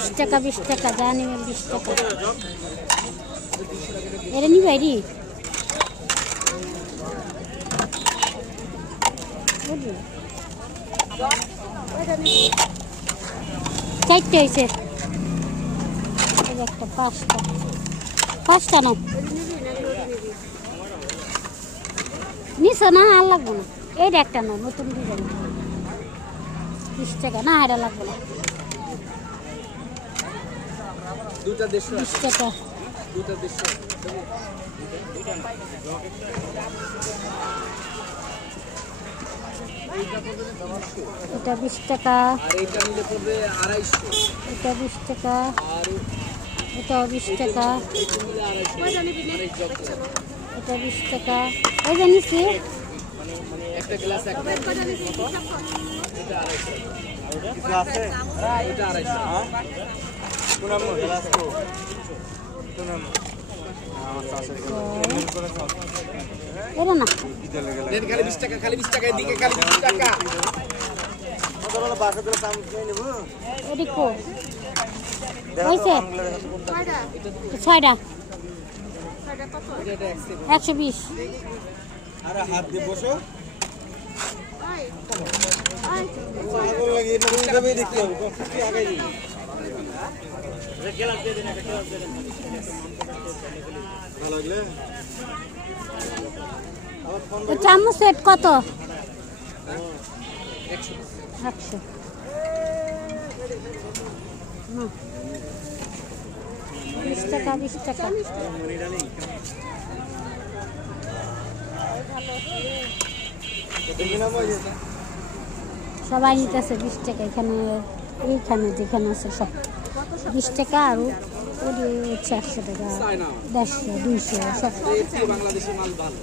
20 টাকা 20 টাকা জানি 20 টাকা এর নি ভাইরি চারটে হয়েছে একটা পাঁচটা না নিচে না আর লাগবো না এইটা একটা না নতুন ডিজাইন 20 টাকা না এটা লাগবো না 20 টাকা এটা 20 টাকা এটা 20 টাকা এটাও 20 টাকা এটা 20 টাকা এই জানিস একটা গ্লাস একটা এটা 250 এটা 250 কোন আমো গ্লাস কো কোন আমো এটা না দেন খালি 20 টাকা এদিকে খালি 20 টাকা কতগুলো বাসা দিলে দাম কিনে নেব এদিকো হইছে ছয়টা কত এটা 120 আরে হাত দিয়ে বসো পাগল লাগে না যাবে দেখতে হবে কি আগে রে গেলাম দিয়ে দেন একটা গেলাম দিয়ে দেন ভালো লাগলে আবার চামচ সেট কত 100 20 টাকা 20 টাকা সবাই নিতেছে 20 টাকা এখানে এইখানে যেখানে আছে সব 20 টাকা আর ওই হচ্ছে 100 টাকা 150 200 সব বাংলাদেশি মাল ভালো